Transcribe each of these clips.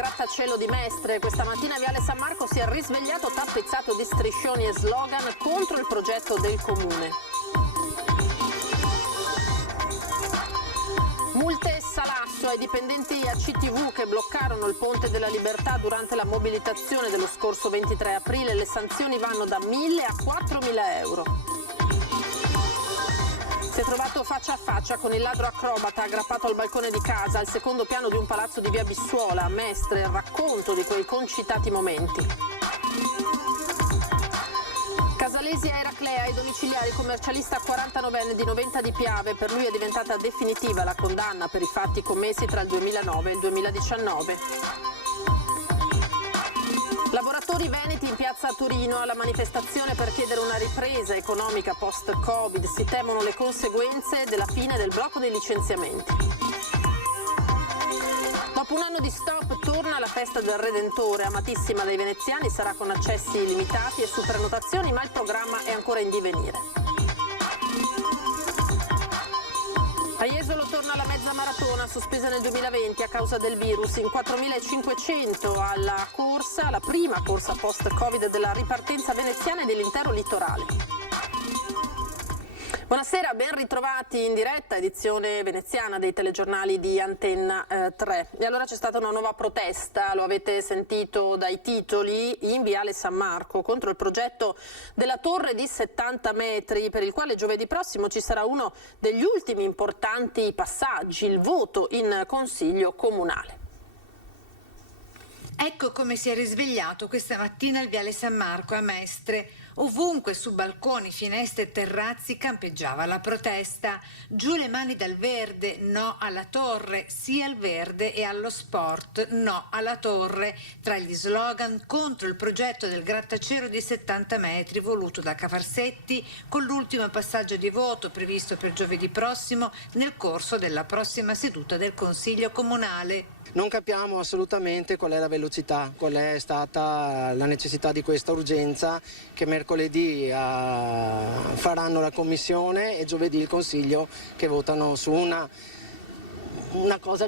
grattacielo di Mestre. Questa mattina Viale San Marco si è risvegliato tappezzato di striscioni e slogan contro il progetto del comune. Multe e salasso ai dipendenti ACTV che bloccarono il Ponte della Libertà durante la mobilitazione dello scorso 23 aprile. Le sanzioni vanno da 1.000 a 4.000 euro. Si è trovato faccia a faccia con il ladro acrobata aggrappato al balcone di casa al secondo piano di un palazzo di via Bissuola a Mestre. Il racconto di quei concitati momenti. Casalesi a Eraclea, ai domiciliari, commercialista 49enne di Noventa di Piave. Per lui è diventata definitiva la condanna per i fatti commessi tra il 2009 e il 2019. Lavoratori veneti in piazza a Torino alla manifestazione per chiedere una ripresa economica post-Covid. Si temono le conseguenze della fine del blocco dei licenziamenti. Dopo un anno di stop torna la festa del Redentore, amatissima dai veneziani, sarà con accessi limitati e su prenotazioni, ma il programma è ancora in divenire. A Jesolo torna la mezza maratona, sospesa nel 2020 a causa del virus. In 4.500 alla corsa, la prima corsa post-Covid della ripartenza veneziana e dell'intero litorale. Buonasera, ben ritrovati in diretta, edizione veneziana dei telegiornali di Antenna 3. E allora c'è stata una nuova protesta, lo avete sentito dai titoli, in Viale San Marco contro il progetto della torre di 70 metri per il quale giovedì prossimo ci sarà uno degli ultimi importanti passaggi, il voto in Consiglio Comunale. Ecco come si è risvegliato questa mattina il Viale San Marco a Mestre. Ovunque, su balconi, finestre e terrazzi, campeggiava la protesta. Giù le mani dal verde, no alla torre, sì al verde e allo sport, no alla torre. Tra gli slogan contro il progetto del grattacielo di 70 metri voluto da Cafarsetti, con l'ultimo passaggio di voto previsto per giovedì prossimo nel corso della prossima seduta del Consiglio Comunale. Non capiamo assolutamente qual è la velocità, qual è stata la necessità di questa urgenza che mercoledì faranno la Commissione e giovedì il Consiglio che votano su una cosa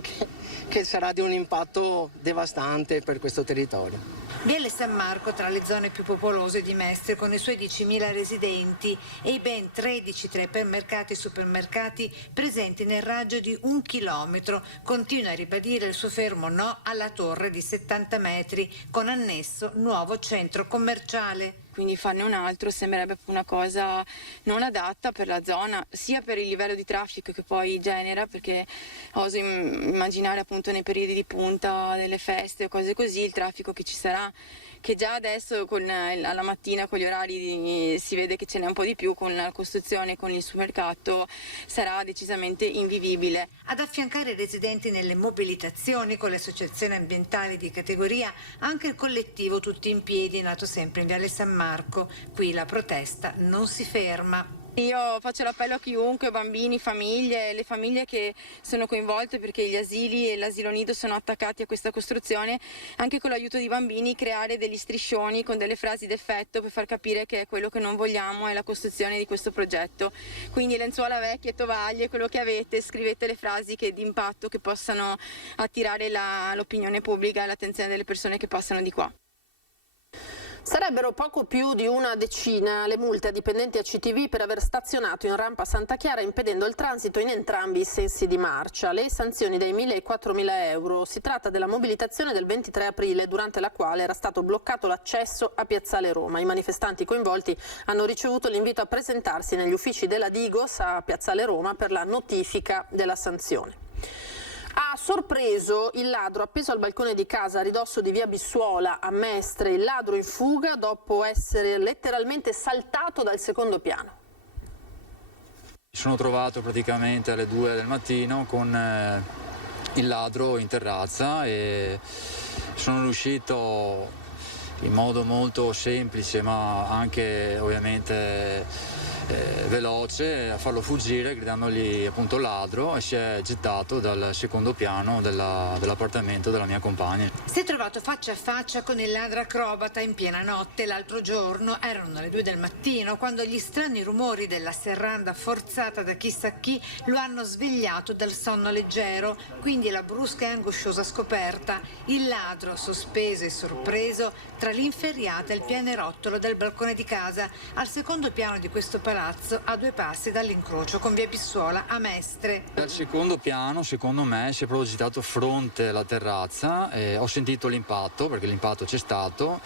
che sarà di un impatto devastante per questo territorio. Viale San Marco tra le zone più popolose di Mestre con i suoi 10.000 residenti e i ben 13 tra ipermercati e supermercati presenti nel raggio di 1 chilometro. Continua a ribadire il suo fermo no alla torre di 70 metri con annesso nuovo centro commerciale. Quindi farne un altro sembrerebbe una cosa non adatta per la zona, sia per il livello di traffico che poi genera, perché oso immaginare appunto nei periodi di punta delle feste o cose così, il traffico che ci sarà, che già adesso alla mattina con gli orari si vede che ce n'è un po' di più, con la costruzione, con il supermercato sarà decisamente invivibile. Ad affiancare i residenti nelle mobilitazioni con le associazioni ambientali di categoria anche il collettivo Tutti in Piedi, nato sempre in Viale San Marco. Qui la protesta non si ferma. Io faccio l'appello a chiunque, bambini, famiglie, le famiglie che sono coinvolte perché gli asili e l'asilo nido sono attaccati a questa costruzione, anche con l'aiuto di bambini creare degli striscioni con delle frasi d'effetto per far capire che quello che non vogliamo è la costruzione di questo progetto. Quindi lenzuola vecchie, tovaglie, quello che avete, scrivete le frasi di impatto che possano attirare l'opinione pubblica e l'attenzione delle persone che passano di qua. Sarebbero poco più di una decina le multe a dipendenti ACTV per aver stazionato in rampa Santa Chiara impedendo il transito in entrambi i sensi di marcia. Le sanzioni dai 1.000 ai 4.000 euro. Si tratta della mobilitazione del 23 aprile durante la quale era stato bloccato l'accesso a Piazzale Roma. I manifestanti coinvolti hanno ricevuto l'invito a presentarsi negli uffici della Digos a Piazzale Roma per la notifica della sanzione. Ha sorpreso il ladro appeso al balcone di casa a ridosso di via Bissuola a Mestre, il ladro in fuga dopo essere letteralmente saltato dal secondo piano. Mi sono trovato praticamente alle 2 del mattino con il ladro in terrazza e sono riuscito in modo molto semplice ma anche ovviamente veloce a farlo fuggire gridandogli appunto ladro, e si è gettato dal secondo piano dell'appartamento della mia compagna. Si è trovato faccia a faccia con il ladro acrobata in piena notte l'altro giorno. Erano le 2 del mattino quando gli strani rumori della serranda forzata da chissà chi lo hanno svegliato dal sonno leggero, quindi la brusca e angosciosa scoperta. Il ladro, sospeso e sorpreso, tra l'inferriata e il pianerottolo del balcone di casa, al secondo piano di questo palazzo, a 2 passi dall'incrocio con via Pissuola a Mestre. Dal secondo piano, secondo me, si è progettato fronte alla terrazza, e ho sentito l'impatto, perché l'impatto c'è stato,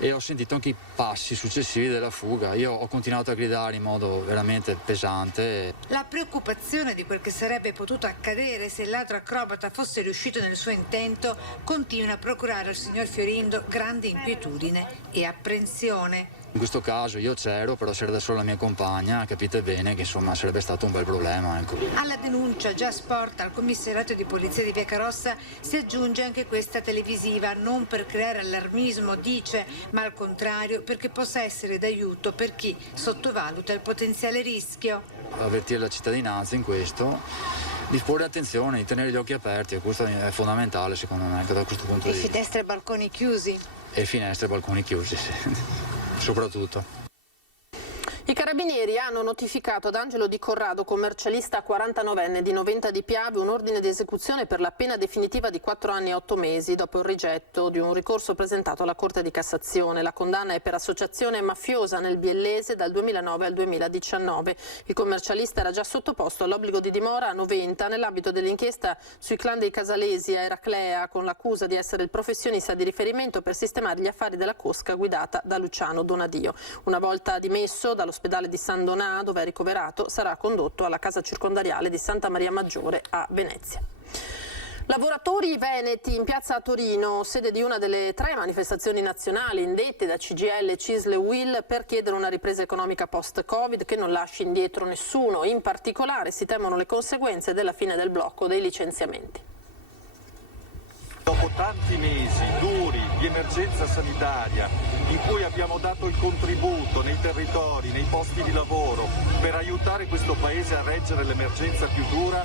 e ho sentito anche i passi successivi della fuga. Io ho continuato a gridare in modo veramente pesante. La preoccupazione di quel che sarebbe potuto accadere se il ladro acrobata fosse riuscito nel suo intento continua a procurare al signor Fiorindo grande inquietudine e apprensione. In questo caso io c'ero, però c'era da solo la mia compagna, capite bene che insomma sarebbe stato un bel problema. Ecco. Alla denuncia già sporta al commissariato di polizia di Via Carossa si aggiunge anche questa televisiva, non per creare allarmismo, dice, ma al contrario perché possa essere d'aiuto per chi sottovaluta il potenziale rischio. Avvertire la cittadinanza in questo, di porre attenzione, di tenere gli occhi aperti, e questo è fondamentale secondo me da questo punto di vista. E finestre e balconi chiusi? E finestre e balconi chiusi, sì. Soprattutto. I carabinieri hanno notificato ad Angelo Di Corrado, commercialista 49enne di Noventa di Piave, un ordine di esecuzione per la pena definitiva di 4 anni e 8 mesi dopo il rigetto di un ricorso presentato alla Corte di Cassazione. La condanna è per associazione mafiosa nel Biellese dal 2009 al 2019. Il commercialista era già sottoposto all'obbligo di dimora a Noventa nell'ambito dell'inchiesta sui clan dei Casalesi a Eraclea, con l'accusa di essere il professionista di riferimento per sistemare gli affari della cosca guidata da Luciano Donadio. Una volta dimesso dall'ospedale di San Donà, dove è ricoverato, sarà condotto alla casa circondariale di Santa Maria Maggiore a Venezia. Lavoratori veneti in piazza Torino, sede di una delle 3 manifestazioni nazionali indette da CGIL, CISL e UIL per chiedere una ripresa economica post-Covid che non lasci indietro nessuno. In particolare si temono le conseguenze della fine del blocco dei licenziamenti. Dopo tanti mesi duri di emergenza sanitaria, in cui abbiamo dato il contributo nei territori, nei posti di lavoro, per aiutare questo Paese a reggere l'emergenza più dura,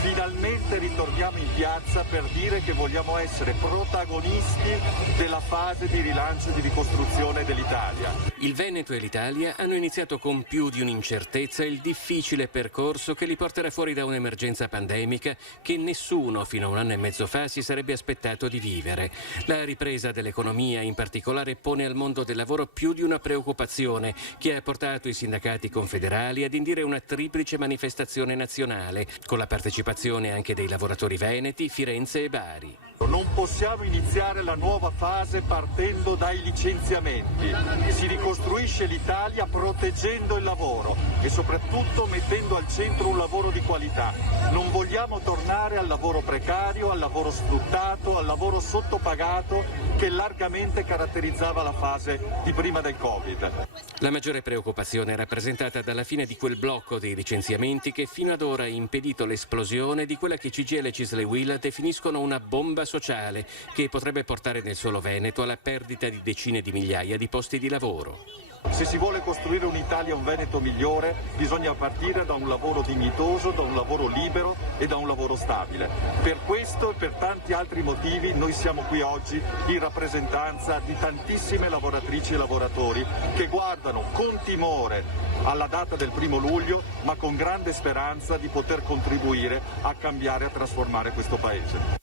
finalmente ritorniamo in piazza per dire che vogliamo essere protagonisti della fase di rilancio e di ricostruzione dell'Italia. Il Veneto e l'Italia hanno iniziato con più di un'incertezza il difficile percorso che li porterà fuori da un'emergenza pandemica che nessuno fino a 1 anno e mezzo fa si sarebbe aspettato di vivere. La ripresa dell'economia in particolare pone al mondo del lavoro più di una preoccupazione che ha portato i sindacati confederali ad indire una triplice manifestazione nazionale con la partecipazione anche dei lavoratori veneti, Firenze e Bari. Non possiamo iniziare la nuova fase partendo dai licenziamenti. Si ricostruisce l'Italia proteggendo il lavoro e soprattutto mettendo al centro un lavoro di qualità. Non vogliamo tornare al lavoro precario, al lavoro sfruttato, al lavoro sottopagato che largamente caratterizzava la fase di prima del Covid. La maggiore preoccupazione è rappresentata dalla fine di quel blocco dei licenziamenti che fino ad ora ha impedito l'esplosione di quella che CGIL, CISL e UIL definiscono una bomba sociale che potrebbe portare nel solo Veneto alla perdita di decine di migliaia di posti di lavoro. Se si vuole costruire un'Italia, un Veneto migliore, bisogna partire da un lavoro dignitoso, da un lavoro libero e da un lavoro stabile. Per questo e per tanti altri motivi noi siamo qui oggi in rappresentanza di tantissime lavoratrici e lavoratori che guardano con timore alla data del 1° luglio, ma con grande speranza di poter contribuire a cambiare e a trasformare questo Paese.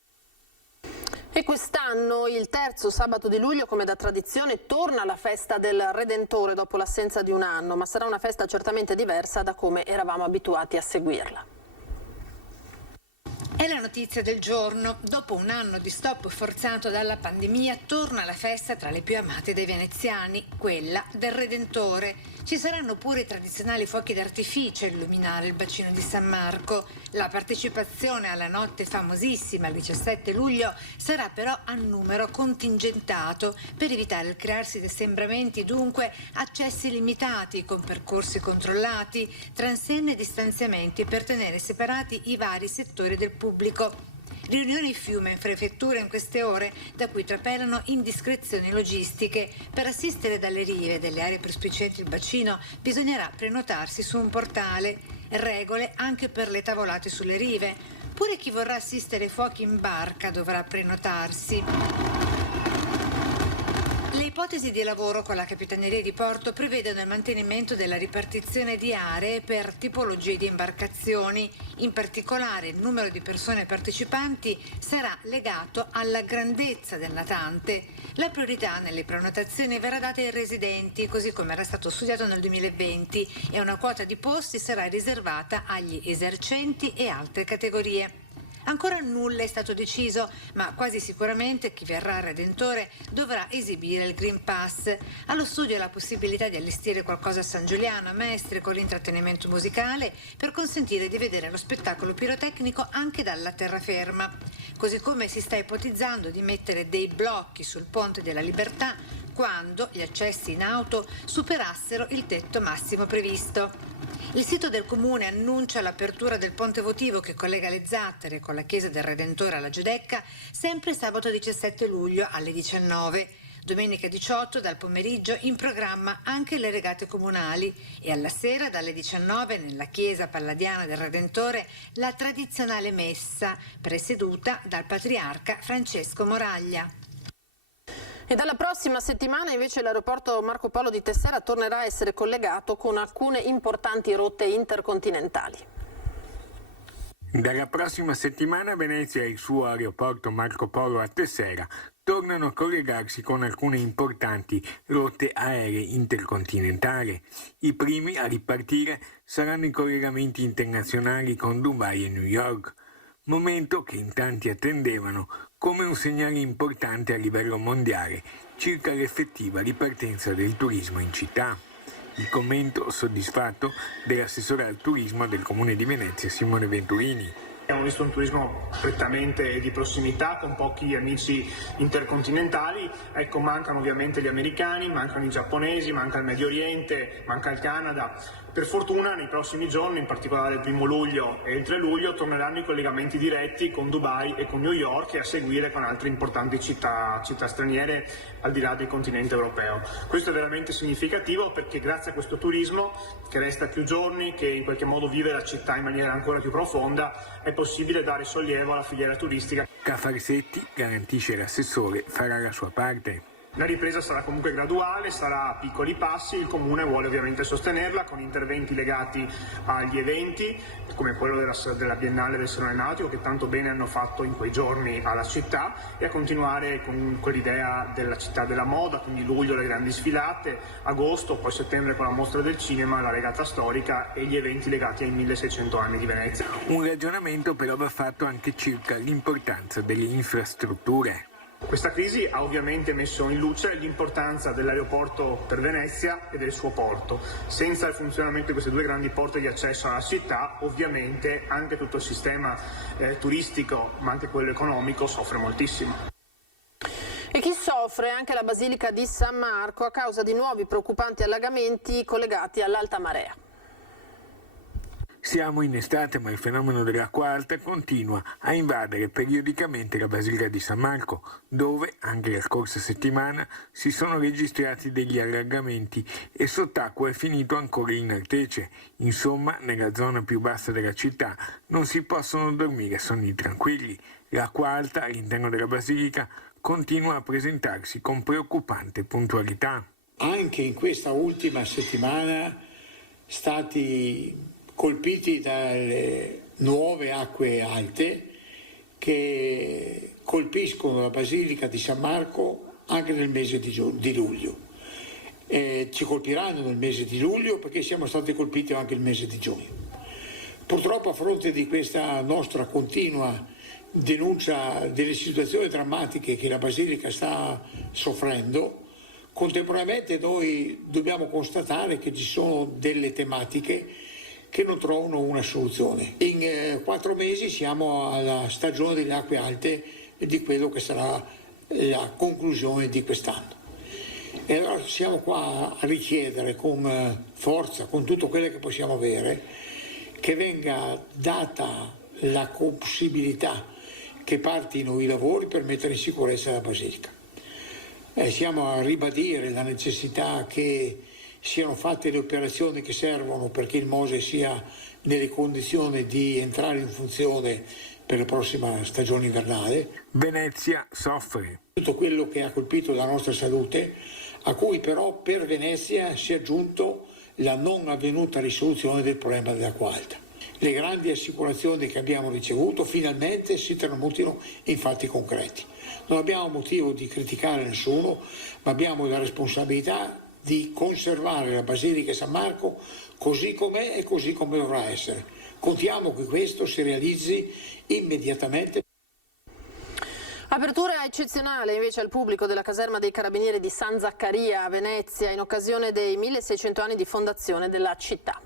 E quest'anno, il terzo sabato di luglio, come da tradizione, torna la festa del Redentore dopo l'assenza di 1 anno, ma sarà una festa certamente diversa da come eravamo abituati a seguirla. È la notizia del giorno. Dopo 1 anno di stop forzato dalla pandemia, torna la festa tra le più amate dai veneziani, quella del Redentore. Ci saranno pure i tradizionali fuochi d'artificio a illuminare il bacino di San Marco. La partecipazione alla notte famosissima il 17 luglio sarà però a numero contingentato per evitare il crearsi di assembramenti, dunque accessi limitati con percorsi controllati, transenne e distanziamenti per tenere separati i vari settori del pubblico. Riunioni fiume in prefettura in queste ore, da cui trapelano indiscrezioni logistiche. Per assistere dalle rive delle aree prospicienti il bacino bisognerà prenotarsi su un portale. Regole anche per le tavolate sulle rive. Pure chi vorrà assistere ai fuochi in barca dovrà prenotarsi. Le ipotesi di lavoro con la Capitaneria di Porto prevedono il mantenimento della ripartizione di aree per tipologie di imbarcazioni. In particolare il numero di persone partecipanti sarà legato alla grandezza del natante. La priorità nelle prenotazioni verrà data ai residenti, così come era stato studiato nel 2020, e una quota di posti sarà riservata agli esercenti e altre categorie. Ancora nulla è stato deciso, ma quasi sicuramente chi verrà al Redentore dovrà esibire il Green Pass. Allo studio la possibilità di allestire qualcosa a San Giuliano, a Mestre, con l'intrattenimento musicale, per consentire di vedere lo spettacolo pirotecnico anche dalla terraferma. Così come si sta ipotizzando di mettere dei blocchi sul Ponte della Libertà quando gli accessi in auto superassero il tetto massimo previsto. Il sito del comune annuncia l'apertura del ponte votivo che collega le Zattere con la chiesa del Redentore alla Giudecca sempre sabato 17 luglio alle 19. Domenica 18 dal pomeriggio in programma anche le regate comunali e alla sera dalle 19 nella chiesa palladiana del Redentore la tradizionale messa presieduta dal patriarca Francesco Moraglia. E dalla prossima settimana invece l'aeroporto Marco Polo di Tessera tornerà a essere collegato con alcune importanti rotte intercontinentali. Dalla prossima settimana Venezia e il suo aeroporto Marco Polo a Tessera tornano a collegarsi con alcune importanti rotte aeree intercontinentali. I primi a ripartire saranno i collegamenti internazionali con Dubai e New York, momento che in tanti attendevano come un segnale importante a livello mondiale circa l'effettiva ripartenza del turismo in città. Il commento soddisfatto dell'assessore al turismo del Comune di Venezia, Simone Venturini. Abbiamo visto un turismo prettamente di prossimità, con pochi amici intercontinentali. Ecco, mancano ovviamente gli americani, mancano i giapponesi, manca il Medio Oriente, manca il Canada. Per fortuna nei prossimi giorni, in particolare il 1 luglio e il 3 luglio, torneranno i collegamenti diretti con Dubai e con New York e a seguire con altre importanti città straniere al di là del continente europeo. Questo è veramente significativo perché grazie a questo turismo, che resta più giorni, che in qualche modo vive la città in maniera ancora più profonda, è possibile dare sollievo alla filiera turistica. Cafarsetti, garantisce l'assessore, farà la sua parte. La ripresa sarà comunque graduale, sarà a piccoli passi, il Comune vuole ovviamente sostenerla con interventi legati agli eventi, come quello della Biennale del Salone Nautico, che tanto bene hanno fatto in quei giorni alla città, e a continuare con quell'idea della città della moda, quindi luglio le grandi sfilate, agosto, poi settembre con la mostra del cinema, la regata storica e gli eventi legati ai 1600 anni di Venezia. Un ragionamento però va fatto anche circa l'importanza delle infrastrutture. Questa crisi ha ovviamente messo in luce l'importanza dell'aeroporto per Venezia e del suo porto. Senza il funzionamento di queste due grandi porte di accesso alla città, ovviamente anche tutto il sistema turistico, ma anche quello economico, soffre moltissimo. E chi soffre è anche la Basilica di San Marco a causa di nuovi preoccupanti allagamenti collegati all'alta marea. Siamo in estate, ma il fenomeno dell'acqua alta continua a invadere periodicamente la Basilica di San Marco, dove anche la scorsa settimana si sono registrati degli allagamenti e sott'acqua è finito ancora in Artece. Insomma, nella zona più bassa della città non si possono dormire sonni tranquilli. L'acqua alta all'interno della Basilica continua a presentarsi con preoccupante puntualità. Anche in questa ultima settimana stati colpiti dalle nuove acque alte che colpiscono la Basilica di San Marco anche nel mese di luglio. Ci colpiranno nel mese di luglio perché siamo stati colpiti anche il mese di giugno. Purtroppo, a fronte di questa nostra continua denuncia delle situazioni drammatiche che la Basilica sta soffrendo, contemporaneamente noi dobbiamo constatare che ci sono delle tematiche che non trovano una soluzione. In 4 mesi siamo alla stagione delle acque alte e di quello che sarà la conclusione di quest'anno. E allora siamo qua a richiedere con forza, con tutto quello che possiamo avere, che venga data la possibilità che partino i lavori per mettere in sicurezza la Basilica. Siamo a ribadire la necessità che siano fatte le operazioni che servono perché il Mose sia nelle condizioni di entrare in funzione per la prossima stagione invernale. Venezia soffre. Tutto quello che ha colpito la nostra salute, a cui però per Venezia si è aggiunto la non avvenuta risoluzione del problema dell'acqua alta. Le grandi assicurazioni che abbiamo ricevuto finalmente si tramutino in fatti concreti. Non abbiamo motivo di criticare nessuno, ma abbiamo la responsabilità di conservare la Basilica San Marco così com'è e così come dovrà essere. Contiamo che questo si realizzi immediatamente. Apertura eccezionale invece al pubblico della caserma dei Carabinieri di San Zaccaria a Venezia in occasione dei 1600 anni di fondazione della città.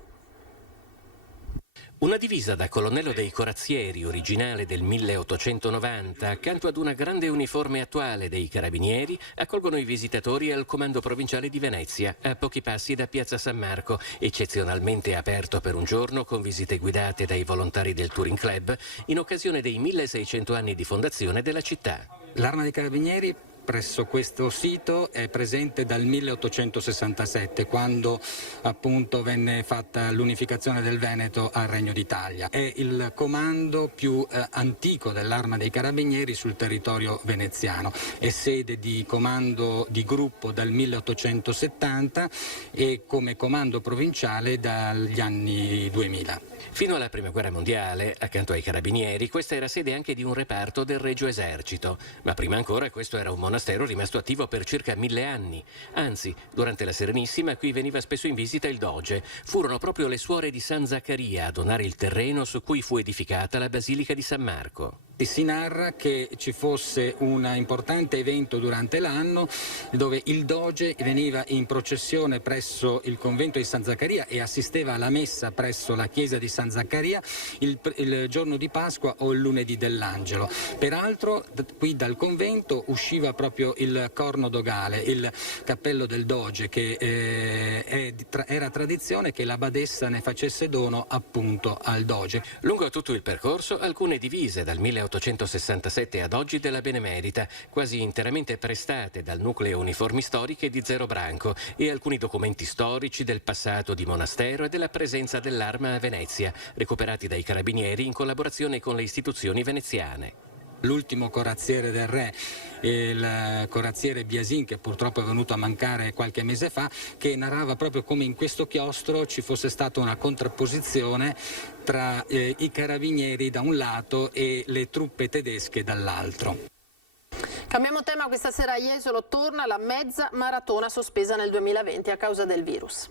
Una divisa da colonnello dei corazzieri originale del 1890 accanto ad una grande uniforme attuale dei carabinieri accolgono i visitatori al comando provinciale di Venezia a pochi passi da Piazza San Marco, eccezionalmente aperto per un giorno con visite guidate dai volontari del Touring Club in occasione dei 1600 anni di fondazione della città. L'Arma dei Carabinieri presso questo sito è presente dal 1867, quando appunto venne fatta l'unificazione del Veneto al Regno d'Italia. È il comando più antico dell'Arma dei Carabinieri sul territorio veneziano. È sede di comando di gruppo dal 1870 e come comando provinciale dagli anni 2000. Fino alla Prima Guerra Mondiale, accanto ai Carabinieri, questa era sede anche di un reparto del Regio Esercito. Ma prima ancora questo era un monastero rimasto attivo per circa 1000 anni. Anzi, durante la Serenissima qui veniva spesso in visita il doge. Furono proprio le suore di San Zaccaria a donare il terreno su cui fu edificata la Basilica di San Marco. Si narra che ci fosse un importante evento durante l'anno dove il doge veniva in processione presso il convento di San Zaccaria e assisteva alla messa presso la chiesa di San Zaccaria il giorno di Pasqua o il lunedì dell'Angelo. Peraltro qui dal convento usciva proprio il corno dogale, il cappello del doge, che era tradizione che la badessa ne facesse dono appunto al doge. Lungo tutto il percorso alcune divise dal 1867 ad oggi della Benemerita, quasi interamente prestate dal nucleo uniformi storiche di Zero Branco, e alcuni documenti storici del passato di monastero e della presenza dell'Arma a Venezia, recuperati dai Carabinieri in collaborazione con le istituzioni veneziane. L'ultimo corazziere del re, il corazziere Biasin, che purtroppo è venuto a mancare qualche mese fa, che narrava proprio come in questo chiostro ci fosse stata una contrapposizione tra i carabinieri da un lato e le truppe tedesche dall'altro. Cambiamo tema, questa sera a Jesolo torna la mezza maratona sospesa nel 2020 a causa del virus.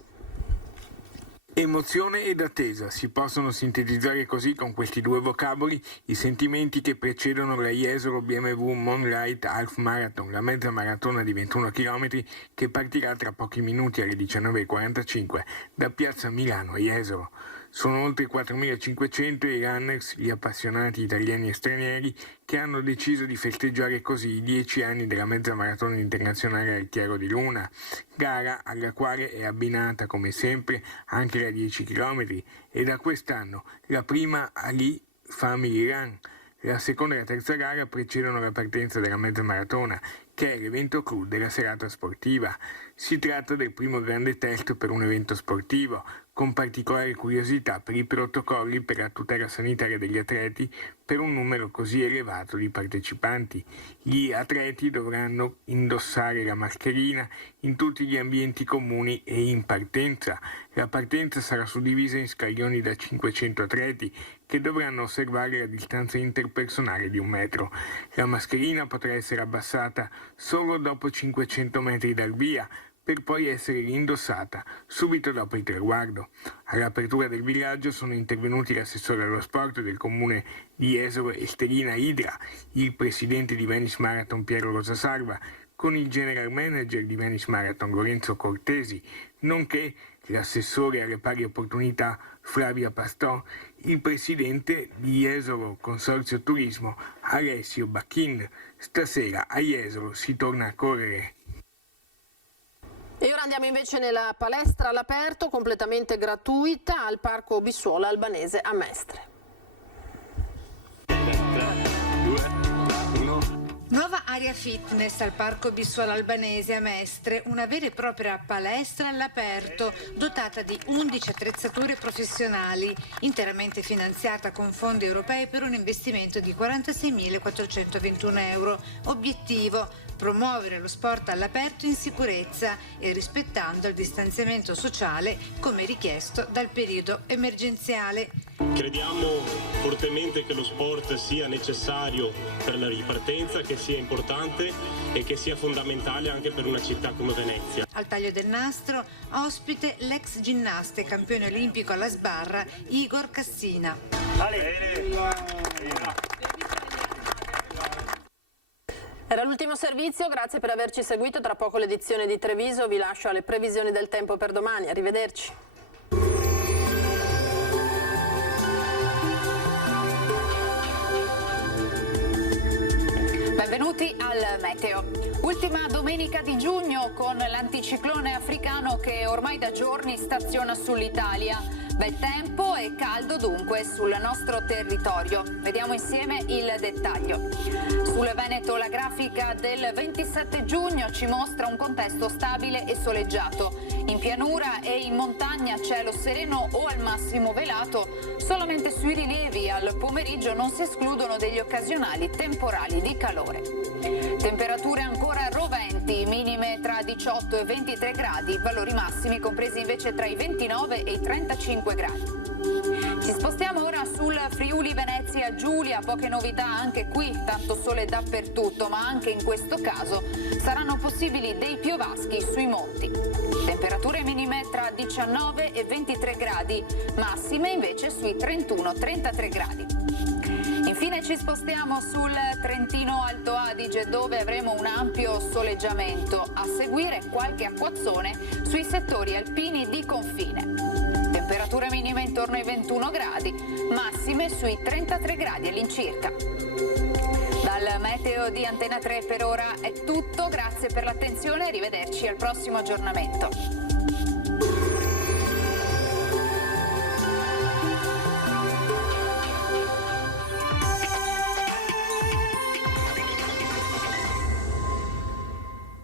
Emozione ed attesa si possono sintetizzare così con questi due vocaboli i sentimenti che precedono la Jesolo BMW Moonlight Half Marathon, la mezza maratona di 21 km che partirà tra pochi minuti alle 19:45 da Piazza Milano a Jesolo. Sono oltre 4.500 i runners, gli appassionati italiani e stranieri, che hanno deciso di festeggiare così i 10 anni della mezza maratona internazionale al Chiaro di Luna, gara alla quale è abbinata come sempre anche la 10 km e da quest'anno la prima Ali Family Run. La seconda e la terza gara precedono la partenza della mezza maratona, che è l'evento clou della serata sportiva. Si tratta del primo grande test per un evento sportivo, con particolare curiosità per i protocolli per la tutela sanitaria degli atleti per un numero così elevato di partecipanti. Gli atleti dovranno indossare la mascherina in tutti gli ambienti comuni e in partenza. La partenza sarà suddivisa in scaglioni da 500 atleti che dovranno osservare la distanza interpersonale di 1 metro. La mascherina potrà essere abbassata solo dopo 500 metri dal via, per poi essere rindossata subito dopo il traguardo. All'apertura del villaggio sono intervenuti l'assessore allo sport del comune di Jesolo Esterina Idra, il presidente di Venice Marathon Piero Rosa Salva, con il general manager di Venice Marathon Lorenzo Cortesi, nonché l'assessore alle pari opportunità Flavia Pastor, il presidente di Jesolo Consorzio Turismo Alessio Bacchin. Stasera a Jesolo si torna a correre. E ora andiamo invece nella palestra all'aperto, completamente gratuita, al Parco Bissuola Albanese a Mestre. 3, 2, Nuova area fitness al Parco Bissuolo Albanese a Mestre, una vera e propria palestra all'aperto, dotata di 11 attrezzature professionali, interamente finanziata con fondi europei per un investimento di 46.421 euro. Obiettivo: promuovere lo sport all'aperto in sicurezza e rispettando il distanziamento sociale come richiesto dal periodo emergenziale. Crediamo fortemente che lo sport sia necessario per la ripartenza, che sia importante e che sia fondamentale anche per una città come Venezia. Al taglio del nastro, ospite l'ex ginnasta e campione olimpico alla sbarra Igor Cassina. Era l'ultimo servizio, grazie per averci seguito. Tra poco l'edizione di Treviso, vi lascio alle previsioni del tempo per domani. Arrivederci. Benvenuti al Meteo. Ultima domenica di giugno con l'anticiclone africano che ormai da giorni staziona sull'Italia. Bel tempo e caldo dunque sul nostro territorio. Vediamo insieme il dettaglio. Sul Veneto la grafica del 27 giugno ci mostra un contesto stabile e soleggiato. In pianura e in montagna cielo sereno o al massimo velato. Solamente sui rilievi al pomeriggio non si escludono degli occasionali temporali di calore. Temperature ancora roventi, minime tra 18 e 23 gradi, valori massimi compresi invece tra i 29 e i 35 gradi. Ci spostiamo ora sul Friuli Venezia Giulia, poche novità anche qui, tanto sole dappertutto, ma anche in questo caso saranno possibili dei piovaschi sui monti. Temperature minime tra 19 e 23 gradi, massime invece sui 31-33 gradi. Infine ci spostiamo sul Trentino Alto Adige, dove avremo un ampio soleggiamento, a seguire qualche acquazzone sui settori alpini di confine. Temperature minime intorno ai 21 gradi, massime sui 33 gradi all'incirca. Dal meteo di Antena 3 per ora è tutto, grazie per l'attenzione e arrivederci al prossimo aggiornamento.